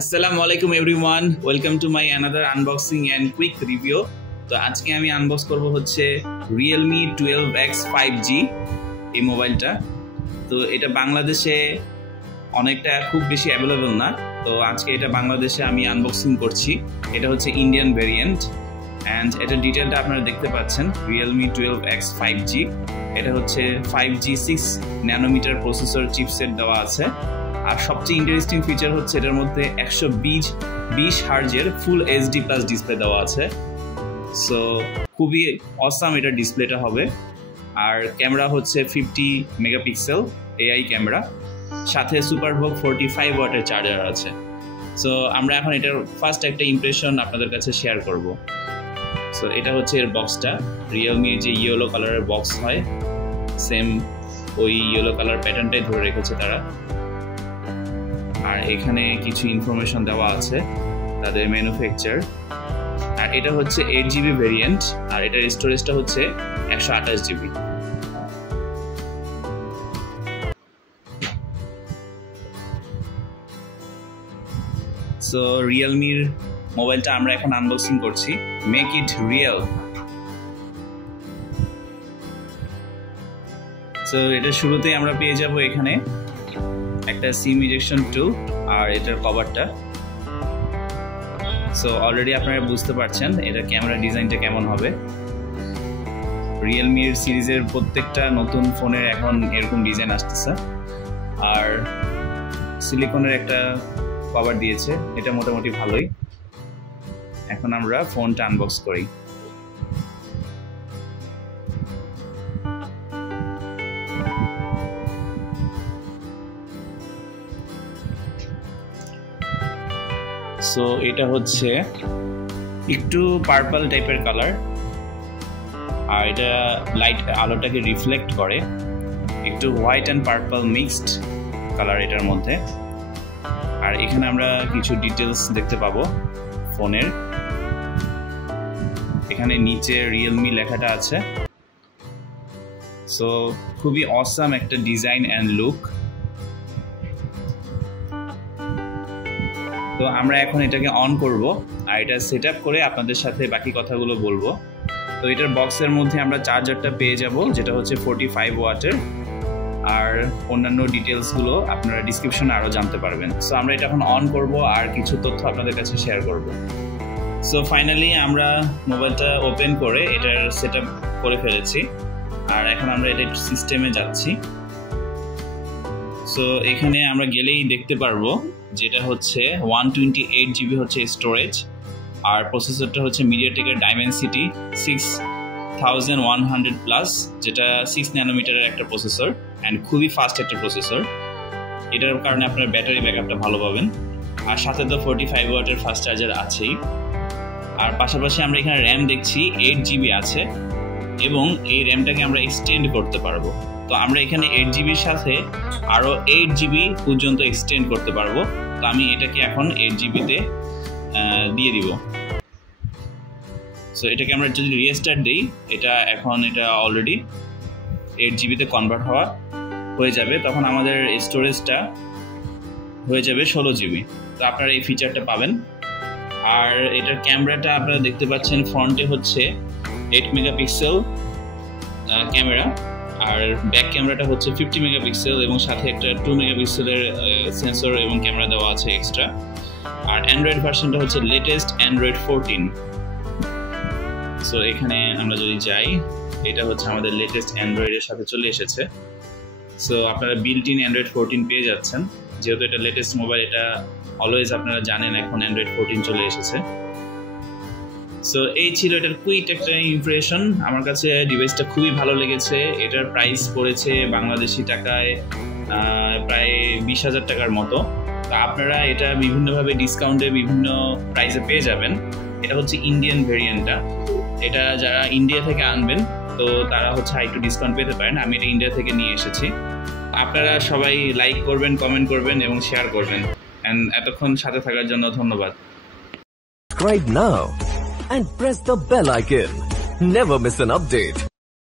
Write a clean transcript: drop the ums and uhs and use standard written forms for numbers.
আসসালামু আলাইকুম everyone, welcome to my another unboxing and quick review. তো আজকে আমি আনবক্স করব হচ্ছে Realme 12X 5G এই মোবাইলটা। তো এটা বাংলাদেশে অনেকটা খুব বেশি অ্যাভেলেবল না, তো আজকে এটা বাংলাদেশে আমি আনবক্সিং করছি। এটা হচ্ছে ইন্ডিয়ান ভেরিয়েন্ট অ্যান্ড এটার ডিটেলটা আপনারা দেখতে পাচ্ছেন। Realme 12X 5G, এটা হচ্ছে 5G 6 ন্যানোমিটার প্রসেসর চিপসেট দেওয়া আছে। আর সবচেয়ে ইন্টারেস্টিং ফিচার হচ্ছে এটার মধ্যে 120 হার্জের ফুল HD প্লাস ডিসপ্লে দেওয়া আছে। সো খুবই অসাম এটার ডিসপ্লেটা হবে। আর ক্যামেরা হচ্ছে 50 মেগাপিক্সেল AI ক্যামেরা, সাথে সুপারভোগ 45 ওয়াটের চার্জার আছে। সো আমরা এখন এটার ফার্স্ট একটা ইমপ্রেশন আপনাদের কাছে শেয়ার করব। সো এটা হচ্ছে এর বক্সটা, রিয়েলমির যে ইয়েলো কালারের বক্স হয় সেম ওই ইয়েলো কালার প্যাটার্নটাই ধরে রেখেছে তারা। আর এখানে কিছু ইনফরমেশন দেওয়া আছে তাদের ম্যানুফ্যাকচার। আর এটা হচ্ছে 8GB ভেরিয়েন্ট, আর এটার স্টোরেজটা হচ্ছে 128GB। সো রিয়েলমির মোবাইলটা আমরা এখন আনবক্সিং করছি, মেক ইট রিয়েল। সো এটা শুরুতেই আমরা পেয়ে যাব এখানে একটা সিম ইজেকশন টুল আর এটার কভারটা। সো অলরেডি আপনারা বুঝতে পারছেন এটা ক্যামেরা ডিজাইনটা কেমন হবে। রিয়েলমির সিরিজের প্রত্যেকটা নতুন ফোনের এখন এরকম ডিজাইন আসতেছে। আর সিলিকনের একটা কভার দিয়েছে, এটা মোটামুটি ভালোই। এখন আমরা ফোনটা আনবক্স করি। সো এটা হচ্ছে একটু পার্পল টাইপের কালার, আর এটা লাইট আলোটাকে রিফ্লেক্ট করে। একটু white and purple mixed colour এটার মধ্যে। আর এখানে আমরা কিছু ডিটেলস দেখতে পাবো ফোনের। এখানে নিচে রিয়েলমি লেখাটা আছে। সো খুবই অসাম একটা ডিজাইন অ্যান্ড লুক। তো আমরা এখন এটাকে অন করব আর এটা সেট আপ করে আপনাদের সাথে বাকি কথাগুলো বলবো। তো এটার বক্সের মধ্যে আমরা চার্জারটা পেয়ে যাব, যেটা হচ্ছে 45 ওয়াটের। আর অন্যান্য ডিটেলসগুলো আপনারা ডিসক্রিপশনে আরও জানতে পারবেন। সো আমরা এটা এখন অন করব আর কিছু তথ্য আপনাদের কাছে শেয়ার করব। সো ফাইনালি আমরা মোবাইলটা ওপেন করে এটার সেট আপ করে ফেলেছি। আর এখন আমরা এটা সিস্টেমে যাচ্ছি। সো এখানে আমরা গেলেই দেখতে পারবো যেটা হচ্ছে 128GB হচ্ছে স্টোরেজ, আর প্রসেসরটা হচ্ছে মিডিয়াটেকের ডাইমেনসিটি 6100 প্লাস, যেটা 6 ন্যানোমিটারের একটা প্রসেসর অ্যান্ড খুবই ফাস্ট একটা প্রসেসর। এটার কারণে আপনার ব্যাটারি ব্যাকআপটা ভালো পাবেন। আর সাথে তো 45 ওয়াটের ফাস্ট চার্জার আছেই। আর পাশাপাশি আমরা এখানে র্যাম দেখছি 8GB আছে, এবং এই র্যামটাকে আমরা এক্সটেন্ড করতে পারবো। তো আমরা এখানে 8GBর সাথে আরও 8GB পর্যন্ত এক্সটেন্ড করতে পারবো। তো আমি এটাকে এখন 8GBতে দিয়ে দিব। সো এটাকে আমরা যদি রিস্টার্ট দিই, এটা অলরেডি 8GBতে কনভার্ট হয়ে যাবে। তখন আমাদের স্টোরেজটা হয়ে যাবে 16GB। তো আপনারা এই ফিচারটা পাবেন। আর এটার ক্যামেরাটা আপনারা দেখতে পাচ্ছেন, ফ্রন্টে হচ্ছে 8 মেগাপিক্সেল ক্যামেরা, আর ব্যাক ক্যামেরাটা হচ্ছে 50 মেগাপিক্সেল, এবং সাথে একটা 2 মেগাপিক্সেলের সেন্সর এবং ক্যামেরা দেওয়া আছে এক্সট্রা। আর অ্যান্ড্রয়েড ভার্সনটা হচ্ছে লেটেস্ট অ্যান্ড্রয়েড 14। সো এখানে আমরা যদি যাই, এটা হচ্ছে আমাদের লেটেস্ট অ্যান্ড্রয়েডের সাথে চলে এসেছে। সো আপনারা বিল্ট ইন অ্যান্ড্রয়েড 14 পেয়ে যাচ্ছেন, যেহেতু এটা লেটেস্ট মোবাইল। এটা অলওয়েজ আপনারা জানেন এখন অ্যান্ড্রয়েড 14 চলে এসেছে। সো এই ছিল এটার কুইক একটা ইমপ্রেশন। আমার কাছে ডিভাইসটা খুবই ভালো লেগেছে। এটার প্রাইস পড়েছে বাংলাদেশি টাকায় প্রায় 20,000 টাকার মতো। তো আপনারা এটা বিভিন্নভাবে ডিসকাউন্টে বিভিন্ন প্রাইসে পেয়ে যাবেন। এটা হচ্ছে ইন্ডিয়ান ভেরিয়েন্টটা। এটা যারা ইন্ডিয়া থেকে আনবেন তো তারা হচ্ছে একটু ডিসকাউন্ট পেতে পারেন। আমি এটা ইন্ডিয়া থেকে নিয়ে এসেছি। আপনারা সবাই লাইক করবেন, কমেন্ট করবেন এবং শেয়ার করবেন। অ্যান্ড এতক্ষণ সাথে থাকার জন্য ধন্যবাদ। Subscribe now and press the bell icon. Never miss an update.